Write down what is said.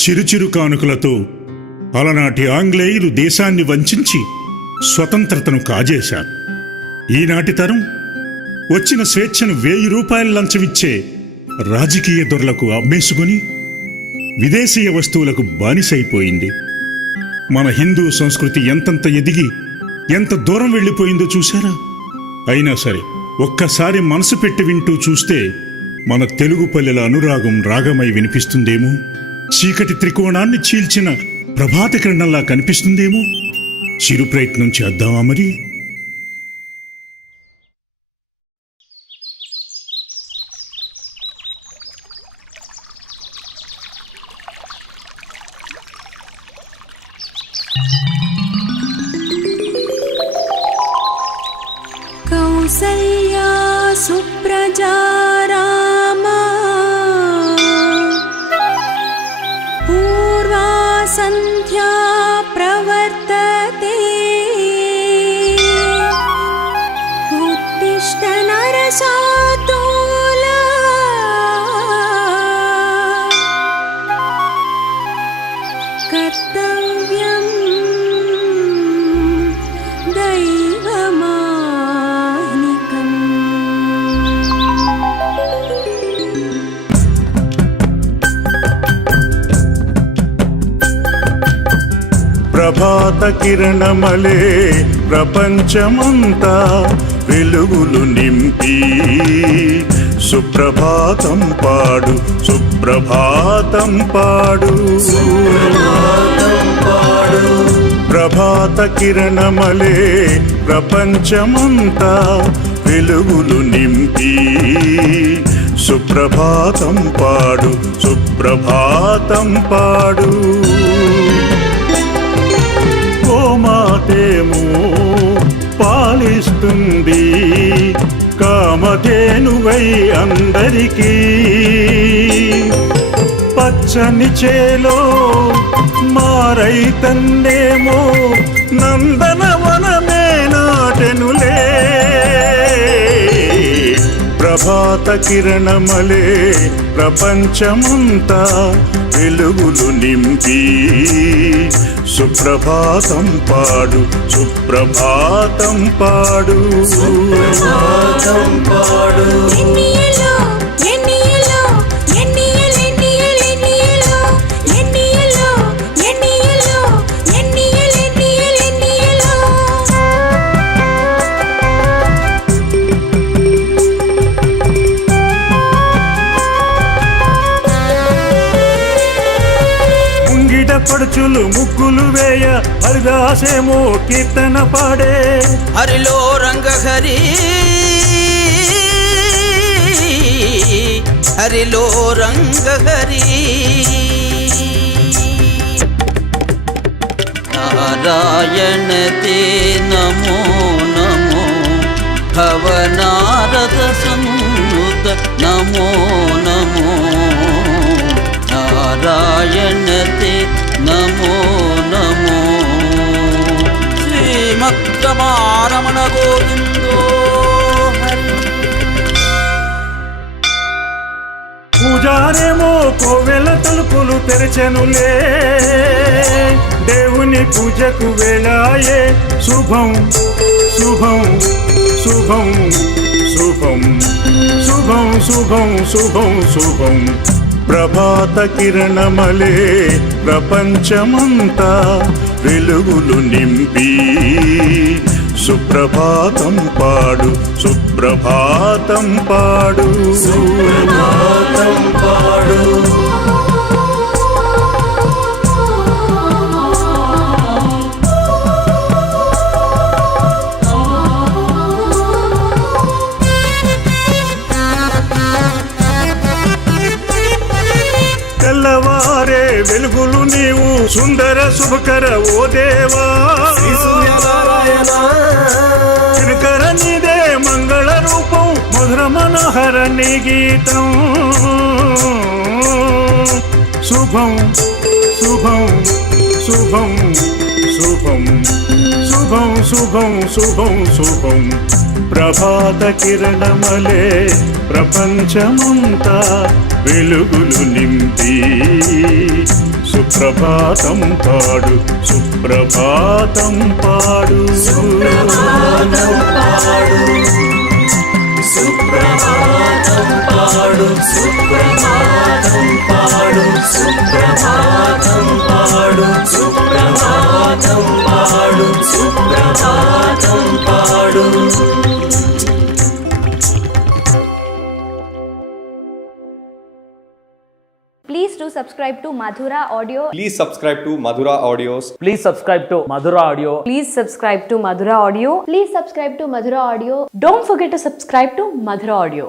చిరుచిరు కానుకలతో అలనాటి ఆంగ్లేయులు దేశాన్ని వంచించి స్వతంత్రతను కాజేశారు. ఈనాటి తరం వచ్చిన స్వేచ్ఛను 1000 రూపాయల లంచమిచ్చే రాజకీయ దొరలకు అమ్మేసుకుని విదేశీయ వస్తువులకు బానిసైపోయింది. మన హిందూ సంస్కృతి ఎంతంత ఎదిగి ఎంత దూరం వెళ్ళిపోయిందో చూశారా? అయినా సరే ఒక్కసారి మనసు పెట్టి వింటూ చూస్తే మన తెలుగు పల్లెల అనురాగం రాగమై వినిపిస్తుందేమో, చీకటి త్రికోణాన్ని చీల్చిన ప్రభాత కిరణంలా కనిపిస్తుందేమో. చిరు ప్రయత్నం చేద్దామా మరి? కౌసల్యా సుప్రజా రామా పూర్వా సంధ్యా ప్రవర్తతే ఉత్తిష్ట నరశార్దూల కర్తవ్యం ప్రభాత కిరణమలే ప్రపంచమంతా వెలుగులు నింపి సుప్రభాతం పాడు, సుప్రభాతం పాడు. ప్రభాత కిరణమలే ప్రపంచమంతా వెలుగులు నింపి సుప్రభాతం పాడు, సుప్రభాతం పాడు. గోమాతేమో పాలిస్తుంది కామధేనువై అందరికీ. పచ్చని చేలో మారైతన్నేమో నందనవనమే నాటెనులే. ప్రభాత కిరణమలే ప్రపంచమంతా వెలుగులు నింపి సుప్రభాతం పాడు, సుప్రభాతం పాడు. సుప్రభాతం పాడు. పడుచులు ముగ్గులు వేయ హరిదాసేమో కీర్తన పాడే. హరిలో రంగహరి, హరిలో రంగహరి. నారాయణ తే నమో నమో భవనారద సన్నుత నమో నమో. నారాయణ తే నమో నమో. శ్రీమద్రమారమణ గోవిందో హరి. పూజారేమో కోవెల తలుపులు తెరచెనులే. దేవుని పూజకు వేళాయే. శుభం శుభం శుభం శుభం శుభం శుభం శుభం శుభం. ప్రభాత కిరణమలే ప్రపంచమంతా వెలుగులు నింపి సుప్రభాతం పాడు, సుప్రభాతం పాడు. సుప్రభాతం పాడు. తెల్లవారే వెలుగులు నీవు సుందర శుభకర ఓ దేవా. దినకర నీదే మంగళ రూపం మధుర మనోహర నీ గీతం. శుభం శుభం శుభం శుభం శుభం శుభం శుభం శుభం. ప్రభాత కిరణమలే ప్రపంచమంతా వెలుగులు నింపి సుప్రభాతం పాడు సుప్రభాతం పాడు సుప్రభాతం పాడు సుప్రభాతం పాడు సుప్రభాతం పాడు సుప్రభాతం పాడు సుప్రభాతం పాడు సుప్రభాతం పాడు. Please do subscribe to Madhura Audio. Please subscribe to Madhura Audios. Please subscribe to Madhura Audio. Please subscribe to Madhura Audio. Please subscribe to Madhura Audio. Don't forget to subscribe to Madhura Audio.